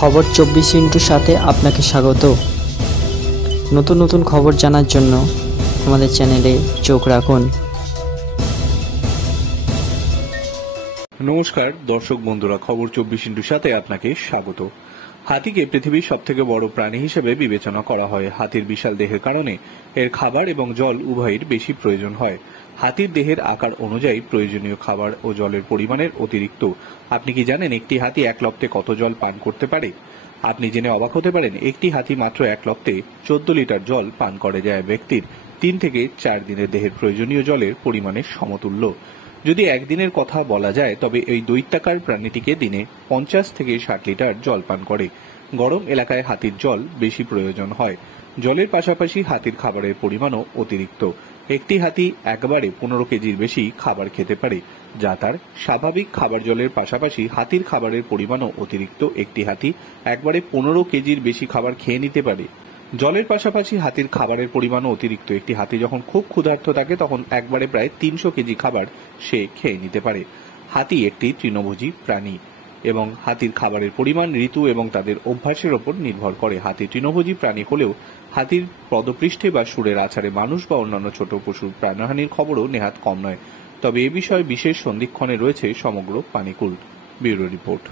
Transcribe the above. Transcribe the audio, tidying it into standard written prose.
খবর 24 সাথে আপনাকে স্বাগত। নতুন নতুন খবর জানার জন্য আমাদের চ্যানেলে চোখ রাখুন। নমস্কার দর্শক বন্ধুরা, খবর 24 আপনাকে স্বাগত। হাতিকে পৃথিবীর সবথেকে বড় প্রাণী হিসেবে বিবেচনা করা হয়। হাতির বিশাল দেহের কারণে এর খাবার এবং জল উভয়ের বেশি প্রয়োজন হয়। হাতির দেহের আকার অনুযায়ী প্রয়োজনীয় খাবার ও জলের পরিমাণের অতিরিক্ত। আপনি কি জানেন একটি হাতি এক লপ্তে কত জল পান করতে পারে? আপনি জেনে অবাক হতে পারেন, একটি হাতি মাত্র এক লপ্তে 14 লিটার জল পান করে, যায় ব্যক্তির 3 থেকে 4 দিনের দেহের প্রয়োজনীয় জলের পরিমাণের সমতুল্য। যদি একদিনের কথা বলা যায় তবে এই দৈত্যাকার প্রাণীটিকে দিনে 50 থেকে 60 লিটার জল পান করে। গরম এলাকায় হাতির জল বেশি প্রয়োজন হয়। জলের পাশাপাশি হাতির খাবারের পরিমাণও অতিরিক্ত। একটি হাতি একবারে 15 কেজির বেশি খাবার খেতে পারে, যা তার স্বাভাবিক খাবার। জলের পাশাপাশি হাতির খাবারের পরিমাণও অতিরিক্ত। একটি হাতি একবারে 15 কেজির বেশি খাবার খেয়ে নিতে পারে। জলের পাশাপাশি হাতির খাবারের পরিমাণও অতিরিক্ত। একটি হাতি যখন খুব ক্ষুধার্ত থাকে তখন একবারে প্রায় 300 কেজি খাবার সে খেয়ে নিতে পারে। হাতি একটি তৃণভোজী প্রাণী এবং হাতির খাবারের পরিমাণ ঋতু এবং তাদের অভ্যাসের ওপর নির্ভর করে। হাতি তৃণভোজী প্রাণী হলেও হাতির পদপৃষ্ঠে বা সুরের আছাড়ে মানুষ বা অন্যান্য ছোট পশুর প্রাণহানির খবরও নেহাত কম নয়। তবে এ বিষয়ে বিশেষ সন্ধিক্ষণে রয়েছে সমগ্র প্রাণীকুল। Bureau report.